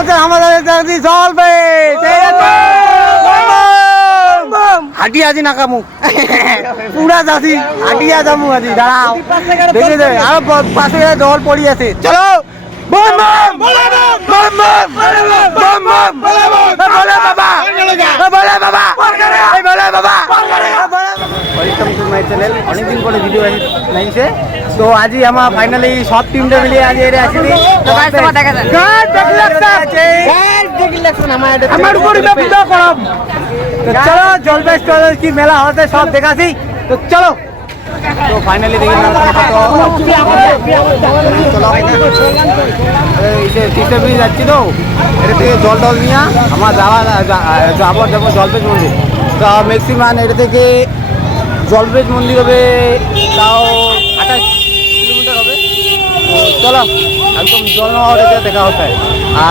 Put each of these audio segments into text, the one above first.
হচ্ছে আমাদের দাদি চলবে হাটিয়া আজি নাকামু পুরা যাচ্ছি হাটিয়া আজামু আজি দাঁড়াও দেখে দে আর পাশে জল পড়ি আছে চলো বম বম বম বম বম বম বম বম বম বলে বাবা এই বলে বাবা ওয়েলকাম টু মাই চ্যানেল অনেকদিন পরে ভিডিও নাইছে। তো আজি আমার ফাইনালি সব টিমটা মিলিয়ে আজি এর আসিনি। তো তোমার দেখা যাক। গাইস দেখি লাগছে আমার উপর করব। তো চলো জলপাই কি মেলা হচ্ছে সব দেখাছি। তো চলো। তো ফাইনালি দেখি এই যাচ্ছি তো এটা থেকে জল টল নিয়ে আমার যাওয়া যাব যাব জলপেজ মন্দির। তো ম্যাক্সিমাম এটা থেকে জলপেজ মন্দির হবে, তাও আঠাশ কিলোমিটার হবে। চলো, একদম জল নেওয়া দেখা হচ্ছে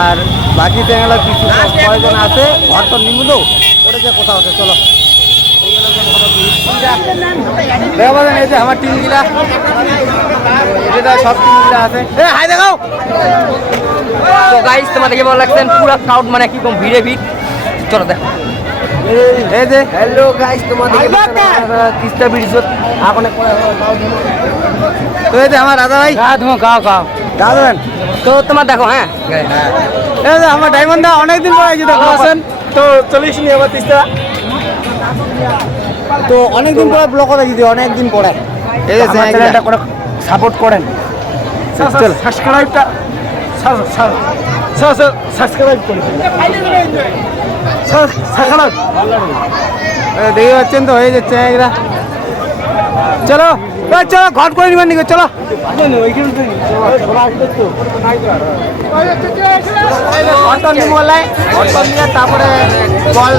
আর বাকি চ্যানেল কিছু কয়েকজন আছে ঘর তো নিমু তো ওটা যে কোথাও হচ্ছে চলো দেখা আমার এটা সব আছে। মানে কি ভিড়ে ভিড়? চলো দেখো। এই যে হ্যালো গাইস তোমার তিস্তা ব্রিজত এখন তো এই যে আমার দাদা ভাই। গা ধোঁ গাও গাও দাদা তো তোমার দেখো হ্যাঁ? এই যে আমার ডায়মন্ড দা অনেকদিন পরে আছি তো আছেন? তো চল্লিশ নিয়ে আবার তিস্তা। তো অনেকদিন পরে ব্লগ আছি তো অনেকদিন পরে। এই যে আমার চ্যানেলটা করে সাপোর্ট করেন। চল। সাবস্ক্রাইবটা সাবস্ক্রাইব করে সাবস্ক্রাইব দেখতে পাচ্ছেন তো, হয়ে যাচ্ছে এগুলা চলো চলো, ঘট করে নিবেন নিকে? চলো। ঘটন নিব ঘটন নিয়ে তারপরে বল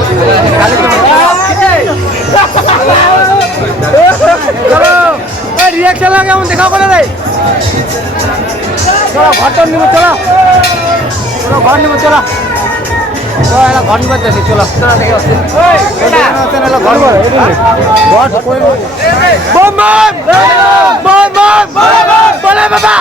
চলো রিয়াকশন কেমন দেখা করে রে চলো ঘটন নিব, চলো। চলো ঘর নিব, চলো। বাবা বাবা বলে বাবা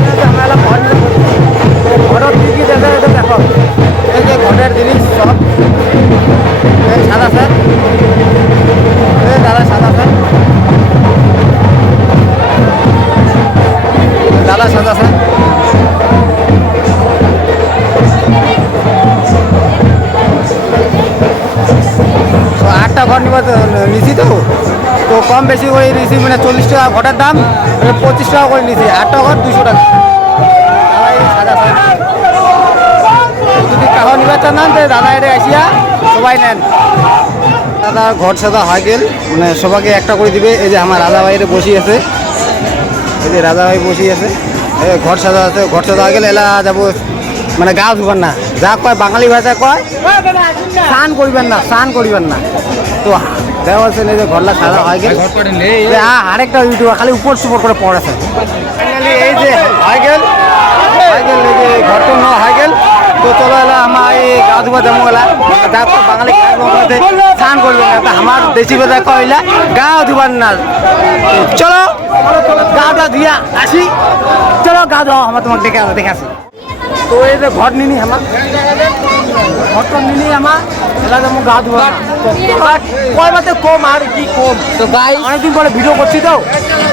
বলে বাবা বলে বাবা ঘরের দিকে দেখা এটা দেখো। এই যে ঘরের জিনিস সব। সাদা স্যার এই দাদা সাদা স্যার দাদা সাদা স্যার আটটা ঘর নিবা নিছি তো? কম বেশি করে নিছি মানে চল্লিশ টাকা ঘটার দাম মানে পঁচিশ টাকা করে নিছি আটটা ঘর দুশো টাকা। যদি কাহো নিবা চান না তো দাদা এটা আসিয়া সবাই নেন। দাদা ঘর সাদা হয়ে গেল মানে সবাইকে একটা করে দিবে। এই যে আমার রাজা ভাইরে বসি আছে। এই যে রাজা ভাই বসি আছে। এই ঘর সাদা আছে ঘর সাদা হয়ে গেলে এলা যাব। মানে গা ধুবেন না। যা কয় বাঙালি ভাষা কয় স্নান করিবেন না স্নান করিবেন না। তো দেওয়া এই যে ঘরলা সাদা হয়ে গেল। আরেকটা ইউটিউবার খালি উপর সুপর করে পড়েছে। ফাইনালি এই যে হয়ে গেল। হয়ে গেল এই যে ঘরটা ন হয়ে গেল। তো চলো এলা আমার এই গা ধুবা জমা গেলা যা বাঙালি খাই মধ্যে স্নান করবেন না আমার দেশি বেদা কইলা গা ধুবার না। চলো গাটা ধুইয়া আসি। চলো গা ধোয়া আমার তোমাকে দেখে দেখে আসি তো এই যে ঘর নিনি আমার। ঘরটা নিলেই আমার এলা যেমন গা ধোয়া কয় মাত্র কম আর কি কম তো গাইস অনেকদিন পরে ভিডিও করছি তো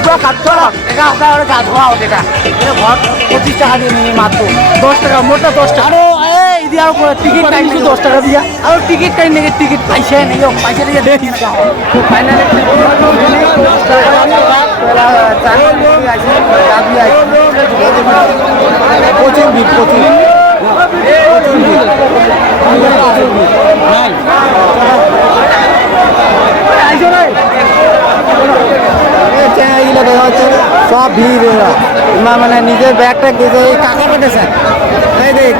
পুরো কাটতে হবে একা হাতে আর গা ধোয়া হবে এটা এটা ঘর পঁচিশ টাকা দিয়ে নিয়ে মাত্র দশ টাকা মোটা দশ টাকা আরও এই দিয়ে আরও টিকিট টাইম নিয়ে দশ টাকা দিয়া আরও টিকিট টাইম নিয়ে টিকিট পাইছে নিয়ে পাইছে নিয়ে দেখ ফাইনালি প্রচুর ভিড় প্রচুর এইগুলো দেখা হচ্ছে সব ভিড় এরা মা মানে নিজের ব্যাগটা গেছে এই কাকা পেটেছে এই দেখ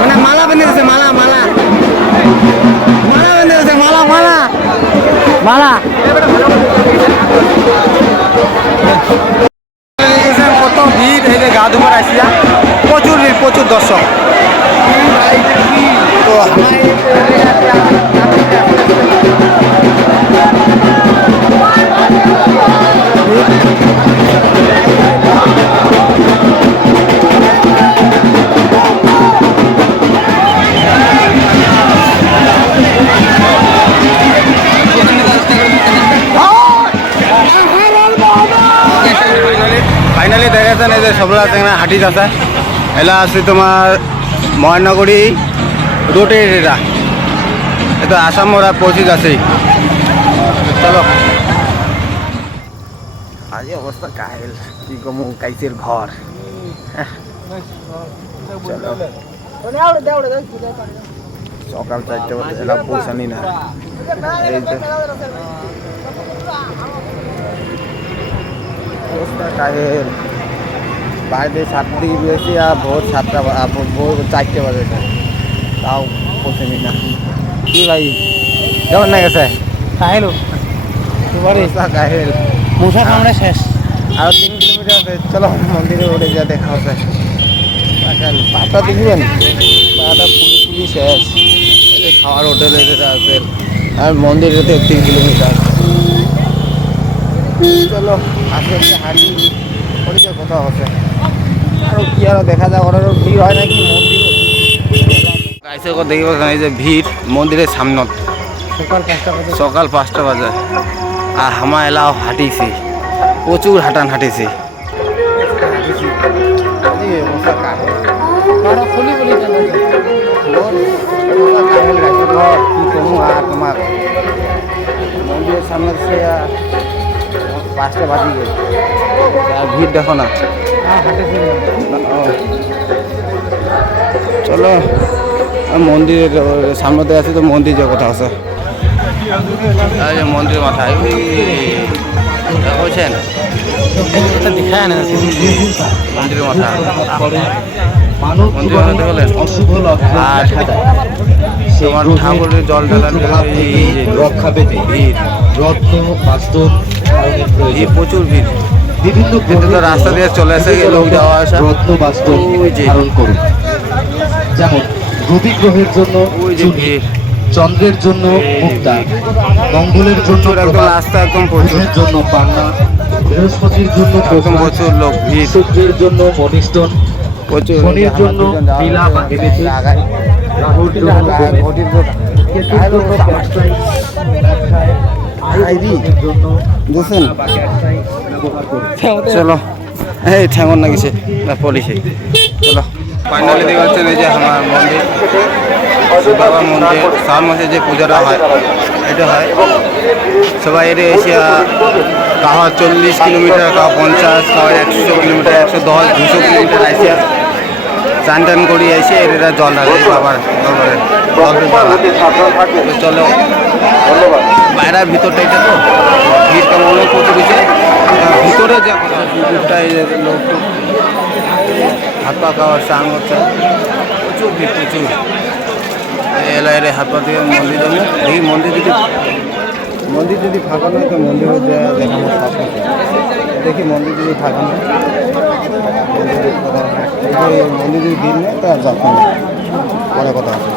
মানে মালা বেঁধে দিয়েছে মালা মালা। মালা বেঁধে দিয়েছে মালা মালা। মালা। কত ভিড় এই যে গা ধুবার আসিয়া প্রচুর ভিড় প্রচুর দর্শক। তো দেখাচ্ছেন এই যে সবলা চেংরা হাটিত আছে। এলা আছে তোমার মহানগরী রোডের এটা এটা আসামরা পৌঁছে যাচ্ছে চলো। আজি অবস্থা কাহিল। কি কমু কাইসের ঘর সকাল চারটে বাজে এলা পৌঁছানি না এই যে অবস্থা কাহিল। বাইরে সাতটা দিকে বেরিয়েছি আর ভোর সাতটা ভোর- চারটে বাজে তাও পৌঁছে পৌঁছেনি না। কি ভাই? কেমন না গেছে কাহিল কাহিল। মশা কামড়ে শেষ। আর তিন কিলোমিটার আছে। চলো মন্দিরে উঠে যা দেখা হচ্ছে। পাটা দেখবেন? পাটা পুলি পুলি শেষ। খাওয়ার হোটেল এটা আছে। আর মন্দিরে তো তিন কিলোমিটার। চলো আজকে একটা হাঁটি পরিচয় কোথাও হচ্ছে আরও কি আরও দেখা যায় ওর ভিড় হয় নাকি মন্দিরে দেখিব এই যে ভিড় মন্দিরের সামনত সকাল পাঁচটা বাজে সকাল পাঁচটা বাজে আর হামা এলাও হাঁটিছি প্রচুর হাঁটান হাঁটিছি তোমার মন্দিরের সামনে পাঁচটা বাজি গেছে আর ভিড় দেখো না। হ্যাঁ। চলো মন্দিরের সামনে আছে তো মন্দির যে কথা আছে। মন্দিরের মাথায় এটা দেখায় না মন্দিরের মাথা। মন্দিরের আর দেয় সেই তোমার ঠাকুরের জল যে রক্ষা পেতে। রত্ন বাস্তব প্রয়োজন প্রচুর ভিড়। বিভিন্ন এতে তো রাস্তা দিয়ে চলে আসে লোক যাওয়া আসা। রত্ন বাস্তব ওই যে। ধারণ করুন। যেমন রবি গ্রহের জন্য ওই যে চুনি, চন্দ্রের জন্য এই মুক্তা মঙ্গলের জন্য একদম রাস্তা একদম প্রচুর। জন্য পান্না বৃহস্পতির জন্য প্রভাত, প্রচুর লোক ভিড়। শুক্রের জন্য মনিষ্টন প্রচুর শনির জন্য নীলা বা রাহুর জন্য করুন। চলো। এই ঠেঙন না গেছে না পলিসি চলো। ফাইনালি দেখতে পাচ্ছেন এই যে আমার মন্দির। বাবা মন্দির, শ্রাবণ মাসে যে পূজাটা হয়, এটা হয়। সবাই এর এসিয়া কাহা চল্লিশ কিলোমিটার, কাহা পঞ্চাশ, কাহা একশো কিলোমিটার, একশো দশ, দুশো কিলোমিটার আসিয়া চান টান করি এসে এরা জল ঢালে বাবার দরবারে। চলো। বাইরের ভিতরটা এটা তো? ভিড় কেমন প্রচুর হয়েছে ভিতরে যে এই লোক হাত পা খাওয়ার চান হচ্ছে। প্রচুর ভিড় প্রচুর। এলা এলে হাত পা দিয়ে মন্দির যাব। দেখি মন্দির যদি মন্দির যদি ফাঁকা নয় তো মন্দিরে দেখানো দেখি মন্দির যদি ফাঁকা নয় মন্দিরে যদি ভিড় নেই তো আর যখন পরে কথা আছে